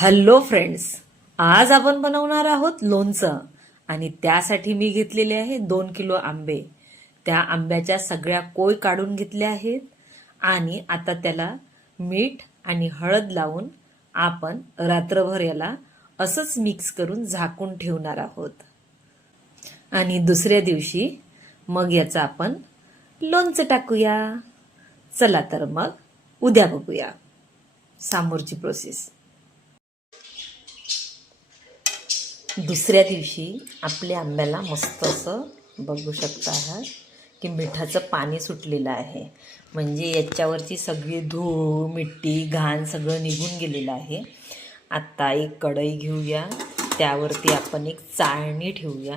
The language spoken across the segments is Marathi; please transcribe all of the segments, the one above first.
हॅलो फ्रेंड्स आज आपण बनवणार आहोत लोणचं. आणि त्यासाठी मी घेतलेले आहे दोन किलो आंबे. त्या आंब्याच्या सगळ्या कोय काढून घेतल्या आहेत. आणि आता त्याला मीठ आणि हळद लावून आपण रात्रभर याला असंच मिक्स करून झाकून ठेवणार आहोत. आणि दुसऱ्या दिवशी मग याचं आपण लोणचं टाकूया. चला तर मग उद्या बघूया. समोरची प्रोसेस दुसऱ्या दिवशी आपल्या आंब्याला मस्त असं बघू शकता आहात की मिठाचं पाणी सुटलेलं आहे. म्हणजे याच्यावरची सगळी धूळ मिट्टी घाण सगळं निघून गेलेलं आहे. आत्ता एक कढई घेऊया त्यावरती आपण एक चाळणी ठेवूया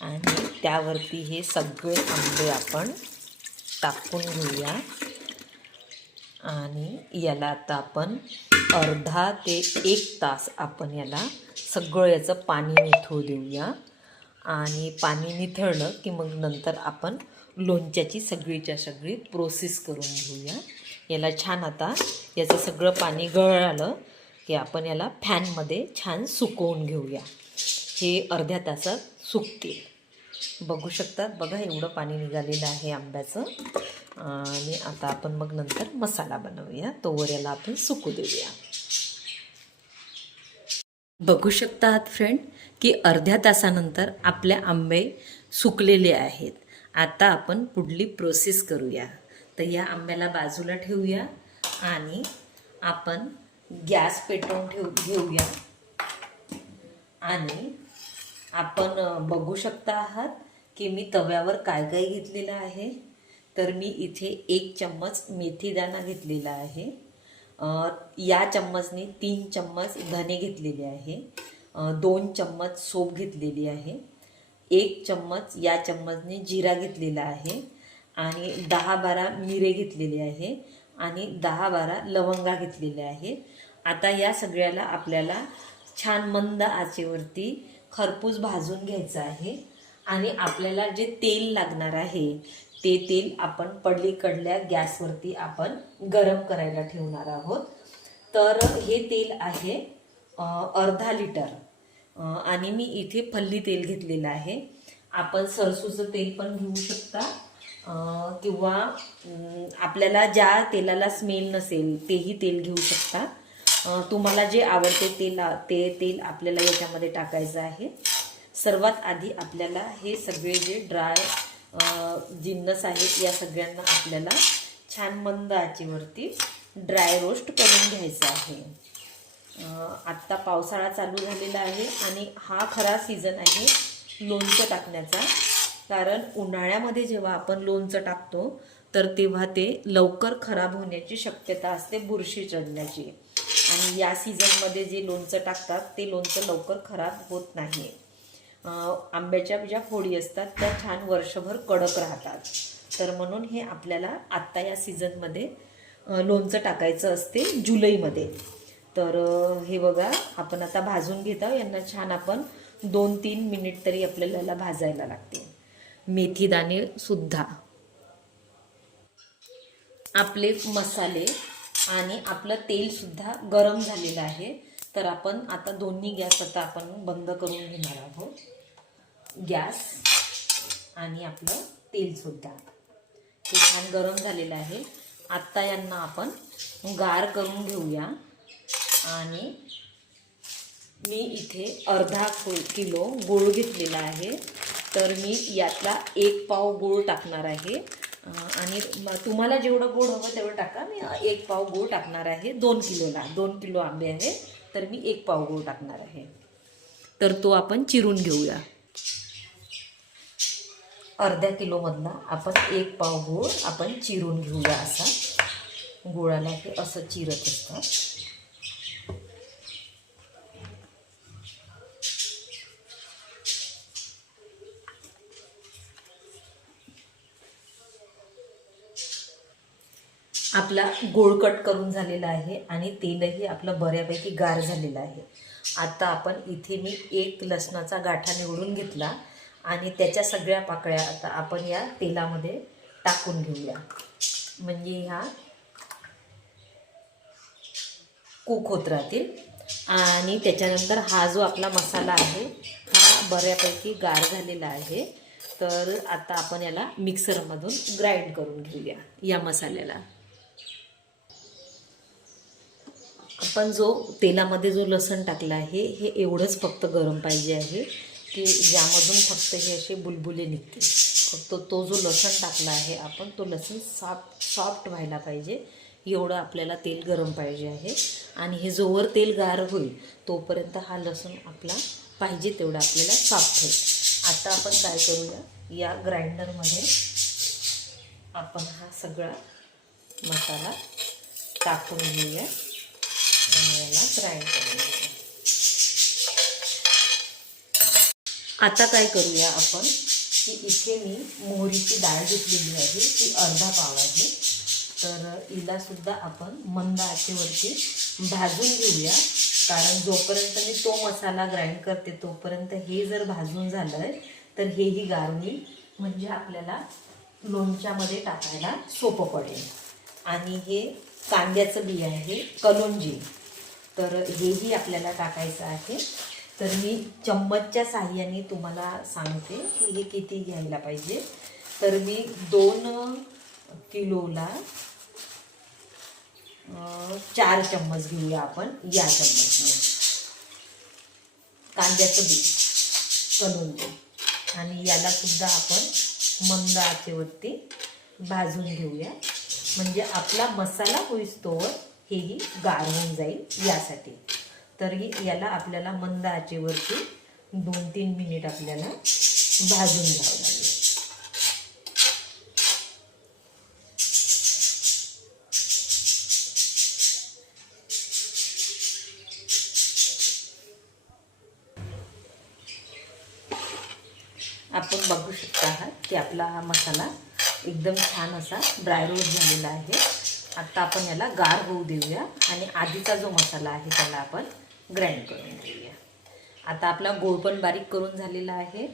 आणि त्यावरती हे सगळे आंबे आपण टाकून घेऊया. आणि याला आता आपण अर्धा ते एक तास आपण याला सगळं याचं पाणी निथळू देऊया. आणि पाणी निथळलं की मग नंतर आपण लोणच्याची सगळीच्या सगळी प्रोसेस करून घेऊया. याला छान आता याचं सगळं पाणी गळालं की आपण याला फॅनमध्ये छान सुकवून घेऊया. हे अर्ध्या तासात सुकतील. बघू शकतात बघा एवढं पाणी निघालेलं आहे आंब्याचं. आणि आता आपण मग नंतर मसाला बनवूया. तोवर याला आपण सुकू देऊया. बघू शकतात फ्रेंड की अर्ध्या तासानंतर आपले आंबे सुकलेले आहेत. आता आपण पुढली प्रोसेस करूया. तर या आंब्याला बाजूला ठेवूया आणि आपण गॅस पेटवून ठेव घेऊया. आणि आपण बघू शकता आहात की मी तव्यावर काय काय घेतलेलं आहे. तर मी इथे एक चम्मच मेथीदाणा घेतलेला आहे. या चम्मचने तीन चम्मच धने घेतलेले आहे. दोन चम्मच सोप घेतलेली आहे. एक चम्मच या चम्मचने जिरा घेतलेला आहे आणि दहा बारा मिरे घेतलेले आहे आणि दहा बारा लवंगा घेतलेल्या आहे. आता या सगळ्याला आपल्याला छान मंद आचेवरती खरपूस भाजून घ्यायचं आहे आणि आपल्याला जे तेल लागणार आहे ते तेल आपण पडलीकडल्या गॅसवरती आपण गरम करायला ठेवणार आहोत. तर हे तेल आहे अर्धा लिटर. आणि मी इथे फल्ली तेल घेतलेलं आहे. आपण सरसूचं तेल पण घेऊ शकता. किंवा आपल्याला ज्या तेलाला स्मेल नसेल तेही तेल घेऊ शकता. तुम्हाला जे आवडते तेल ते तेल आपल्याला याच्यामध्ये टाकायचं आहे. सर्वात आधी आपल्याला हे सगळे जे ड्राय जिन्नस आहेत या सगळ्यांना आपल्याला छान मंद आचेवरती ड्राय रोस्ट करून घ्यायचं आहे. आत्ता पावसाळा चालू झालेला आहे आणि हा खरा सीझन आहे लोणचं टाकण्याचा. कारण उन्हाळ्यामध्ये जेव्हा आपण लोणचं टाकतो तर तेव्हा ते लवकर खराब होण्याची शक्यता असते बुरशी चढण्याची. आणि या सीझनमध्ये जे लोणचं टाकतात ते लोणचं लवकर खराब होत नाही. आंब्याच्या ज्या फोडी असतात त्या छान वर्षभर कडक राहतात. तर म्हणून हे आपल्याला आत्ता या सीझनमध्ये लोणचं टाकायचं असते जुलैमध्ये. तर हे बघा आपण आता भाजून घेत आहोत. यांना छान आपण दोन तीन मिनिट तरी आपल्याला याला भाजायला लागते. मेथीदाणे सुद्धा. आपले मसाले आणि आपलं तेलसुद्धा गरम झालेलं आहे. तर आपण आता दोन्ही गॅस आता आपण बंद करून घेणार आहोत. गॅस आणि आपलं तेलसुद्धा ते हे छान गरम झालेलं आहे. आत्ता यांना आपण गार करून घेऊया. आणि मी इथे अर्धा किलो गूळ घेतलेला आहे. तर मी यातला एक पाव गूळ टाकणार आहे. आणि तुम्हाला जेवढं गोड हवं तेवढं टाका. मी एक पाव गोड टाकणार आहे. दोन किलोला दोन किलो आंबे आहे. तर मी एक पाव गोड टाकणार आहे. तर तो आपण चिरून घेऊया. अर्ध्या किलोमधला आपण एक पाव गोड आपण चिरून घेऊया असा. गोळाला हे असं चिरत असतात आपला गोळ कट करून झालेला आहे आणि तेलही आपलं बऱ्यापैकी गार झालेलं आहे. आता आपण इथे मी एक लसणाचा गाठा निवडून घेतला आणि त्याच्या सगळ्या पाकळ्या आता आपण या तेलामध्ये टाकून घेऊया. म्हणजे ह्या कूक होत राहतील आणि त्याच्यानंतर हा जो आपला मसाला आहे हा बऱ्यापैकी गार झालेला आहे. तर आता आपण याला मिक्सरमधून ग्राइंड करून घेऊया या मसाल्याला. आपण जो तेलामध्ये जो लसण टाकला आहे हे एवढंच फक्त गरम पाहिजे आहे की ज्यामधून फक्त हे असे बुलबुले निघते फक्त तो जो लसण टाकला आहे आपण तो लसण सॉफ्ट सॉफ्ट व्हायला पाहिजे. एवढं आपल्याला तेल गरम पाहिजे आहे. आणि हे जोवर तेल गार होईल तोपर्यंत हा लसूण आपला पाहिजे तेवढा आपल्याला सॉफ्ट होईल. आता आपण काय करूया? या ग्राइंडरमध्ये आपण हा सगळा मसाला टाकून घेऊया. फ्राय करून आता काय करूया आपण? की इथे मी मोहरीची डाळ घेतलेली आहे ती अर्धा पाव आहे तर हिलासुद्धा आपण मंद आचेवरती भाजून घेऊया. कारण जोपर्यंत मी तो मसाला ग्राइंड करते तोपर्यंत हे जर भाजून झालं आहे तर हेही गार होईल म्हणजे आपल्याला लोणच्यामध्ये टाकायला सोपं पडेल. आणि हे कांद्याचं बी आहे कलोंजी. तर हेही आपल्याला टाकायचं आहे. तर मी चम्मचच्या साह्याने तुम्हाला सांगते की हे किती घ्यायला पाहिजे. तर मी दोन किलोला चार चम्मच घेऊया आपण या चम्मचने. कांद्याचं बी कलून आणि याला सुद्धा आपण मंद आचेवरती भाजून घेऊया. म्हणजे आपला मसाला होईस्तोवर हेही गार होऊन जाईल यासाठी. तरी याला आपल्याला मंद आचेवरती दोन तीन मिनिट आपल्याला भाजून घ्यावं लागेल. आपण बघू शकता आहात की आपला हा मसाला एकदम छान असा ड्राय रोस्ट झालेला आहे. आता आपण याला गार होऊ देऊया आणि आधीचा जो मसाला आहे त्याला आपण ग्राइंड करून घेऊया. आता आपला गोळ पण बारीक करून झालेला आहे.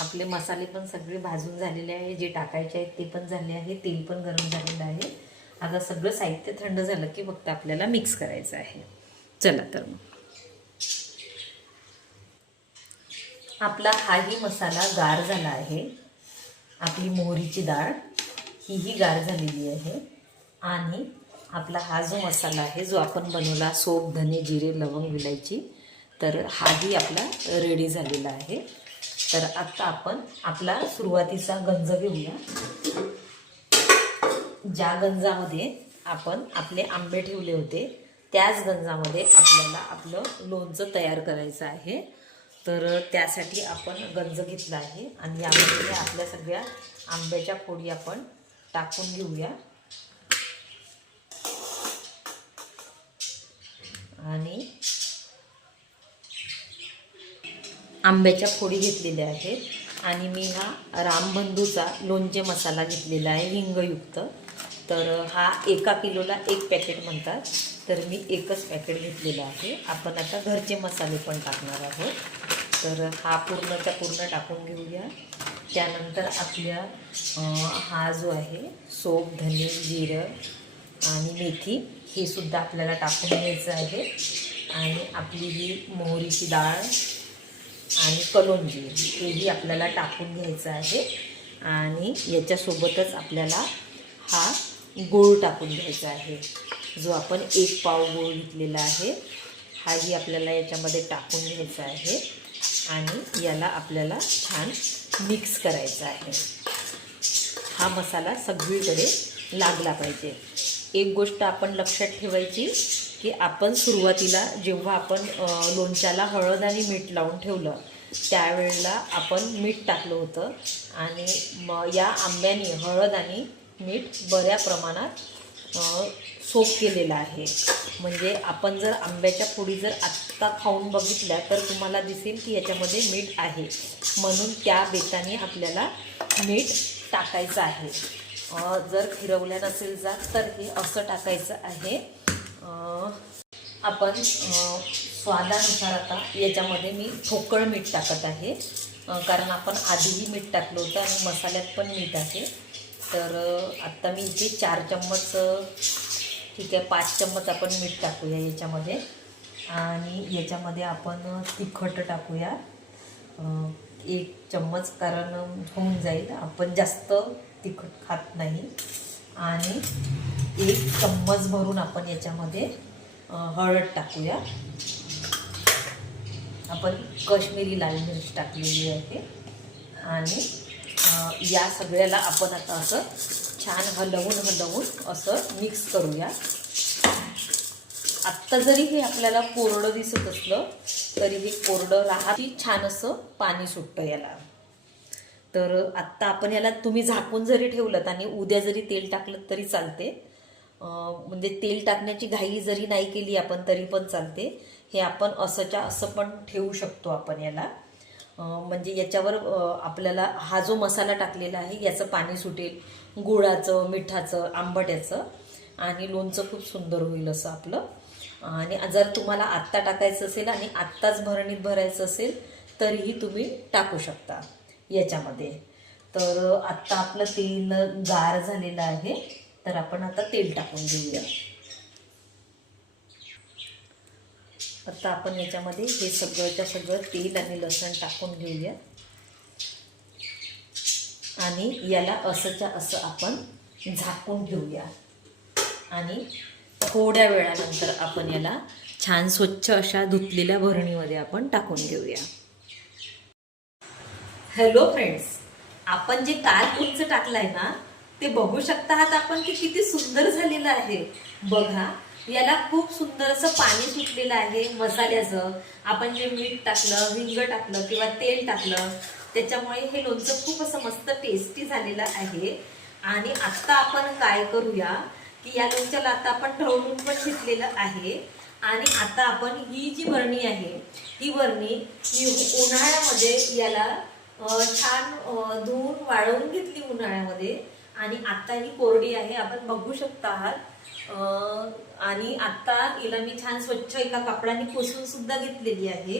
आपले मसाले पण सगळे भाजून झालेले आहे. जे टाकायचे आहेत ते पण झाले आहे. तेल पण गरम झालेलं आहे. आता सगळं साहित्य थंड झालं की फक्त आपल्याला मिक्स करायचं आहे. चला तर मग. आपला हाही मसाला गार झाला आहे. आपली मोहरीची डाळ हीही गार झालेली आहे. आणि आपला हा जो मसाला आहे जो आपण बनवला सोप धने जिरे लवंग विलायची तर हाही आपला रेडी झालेला आहे. तर आता आपण आपला सुरुवातीचा गंज घेऊया. ज्या गंजामध्ये आपण आपले आंबे ठेवले होते त्याच गंजामध्ये आपल्याला आपलं लोणचं तयार करायचं आहे. तर त्यासाठी आपण गंज घेतला आहे आणि यामध्ये आपल्या सगळ्या आंब्याच्या फोडी आपण टाकून घेऊया. आणि आंब्याच्या फोडी घेतलेल्या आहेत. आणि मी हा रामबंधूचा लोणचे मसाला घेतलेला आहे हिंगयुक्त. तर हा एका किलोला एक पॅकेट म्हणतात. तर मी एकच पॅकेट घेतलेला आहे. आपण आता घरचे मसाले पण टाकणार आहोत. तर हा पूर्णच्या पूर्ण टाकून घेऊया. त्यानंतर आपल्या हा जो आहे सोप धने जिरं आणि मेथी. हे सुद्धा आपल्याला टाकून घ्यायचं आहे. आणि आपली ही मोहरीची डाळ आणि कलोंजी हेही आपल्याला टाकून घ्यायचं आहे. आणि याच्यासोबतच आपल्याला हा गूळ टाकून घ्यायचा आहे. जो आपण एक पाव गूळ घेतलेला आहे हाही आपल्याला याच्यामध्ये टाकून घ्यायचा आहे. आणि याला आपल्याला छान मिक्स करायचा आहे. हा मसाला सगळीकडे लागला पाहिजे. एक गोष्ट आपण लक्षात ठेवायची की आपण सुरुवातीला जेव्हा आपण लोणच्याला हळद आणि मीठ लावून ठेवलं त्यावेळेला आपण मीठ टाकलं होतं आणि म या आंब्याने हळद आणि मीठ बऱ्या प्रमाणात सोप केलेला आहे. म्हणजे आपण जर आंब्याच्या फोडी जर आत्ता खाऊन बघितल्या तर तुम्हाला दिसेल की याच्यामध्ये मीठ आहे. म्हणून त्या बेताने आपल्याला मीठ टाकायचं आहे. जर फिरवल्या नसेल जात तर हे असं टाकायचं आहे. आपण स्वादानुसार आता याच्यामध्ये मी ठोकळ मीठ टाकत आहे. कारण आपण आधीही मीठ टाकलं होतं आणि मसाल्यात पण मीठ आहे. तर आत्ता मी इथे चार चम्मच ठीक आहे पाच चम्मच आपण मीठ टाकूया याच्यामध्ये. आणि याच्यामध्ये आपण तिखट टाकूया. एक चम्मच कारण होऊन जाईल. आपण जास्त तिखट खात नाही. आणि एक चम्मच भरून आपण याच्यामध्ये हळद टाकूया. आपण कश्मीरी लाल मिरच टाकलेली आहे. आणि या सगळ्याला आपण आता असं छान हलवून हलवून असं मिक्स करूया. आत्ता जरी हे आपल्याला कोरडं दिसत असलं तरी हे कोरडं राहा छान असं पाणी सुटतं याला. तर आत्ता आपण याला तुम्ही झाकून जरी ठेवलं आणि उद्या जरी तेल टाकलं तरी चालते. म्हणजे तेल टाकण्याची घाई जरी नाही केली आपण तरी पण चालते. हे आपण असंच्या असं पण ठेवू शकतो आपण याला. म्हणजे याच्यावर आपल्याला हा जो मसाला टाकलेला आहे याचं पाणी सुटेल. गुळाचं मिठाचं आंबट्याचं. आणि लोणचं खूप सुंदर होईल असं आपलं. आणि जर तुम्हाला आत्ता टाकायचं असेल आणि आत्ताच भरणीत भरायचं असेल तरीही तुम्ही टाकू शकता. याच्यामध्ये. तर आत्ता आपलं तेल गार झालेलं आहे. तर आपण आता तेल टाकून घेऊया. आता आपण याच्यामध्ये हे सगळंच्या सगळं तेल आणि लसण टाकून घेऊया. आणि याला असंच्या असं आपण झाकून घेऊया. आणि थोड्या वेळानंतर आपण याला छान स्वच्छ अशा धुतलेल्या भरणीमध्ये आपण टाकून घेऊया. हॅलो फ्रेंड्स आपण जे काल उंच टाकलाय ना ते बघू शकता आहात आपण की किती सुंदर झालेलं आहे. बघा याला खूप सुंदर असं पाणी सुटलेलं आहे मसाल्याचं. आपण जे मीठ टाकलं हिंग टाकलं किंवा तेल टाकलं त्याच्यामुळे हे लोणचं खूप असं मस्त टेस्टी झालेलं आहे. आणि आत्ता आपण काय करूया की या लोणच्याला आता आपण ढवळून पण घेतलेलं आहे. आणि आता आपण ही जी वरणी आहे ही वरणी ही उन्हाळ्यामध्ये याला छान धुवून वाळवून घेतली उन्हाळ्यामध्ये. आणि आत्ता ही कोरडी आहे आपण बघू शकता आहात आणि आत्ता हिला मी छान स्वच्छ एका कपड्याने पुसून सुद्धा घेतलेली आहे.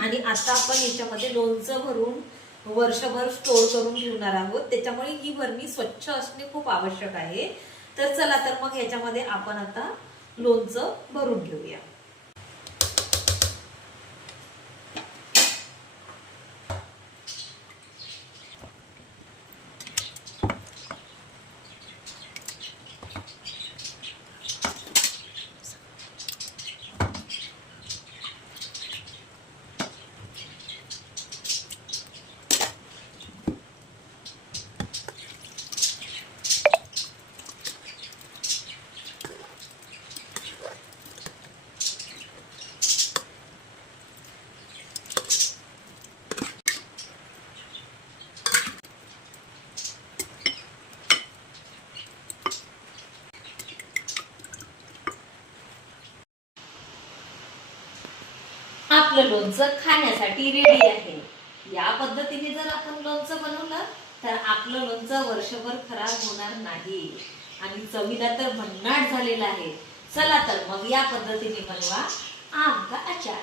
आणि आता आपण याच्यामध्ये लोणचं भरून वर्षभर स्टोर करून ठेवणार आहोत. त्याच्यामुळे ही भरणी स्वच्छ असणे खूप आवश्यक आहे. तर चला तर मग ह्याच्यामध्ये आपण आता लोणचं भरून घेऊया. आपलं लोणचं खाण्यासाठी रेडी आहे. या पद्धतीने जर आपण लोणचं बनवलं तर आपलं लोणचं वर्षभर खराब होणार नाही. आणि चवीला तर भन्नाट झालेलं आहे. चला तर मग या पद्धतीने बनवा आमचा आचार.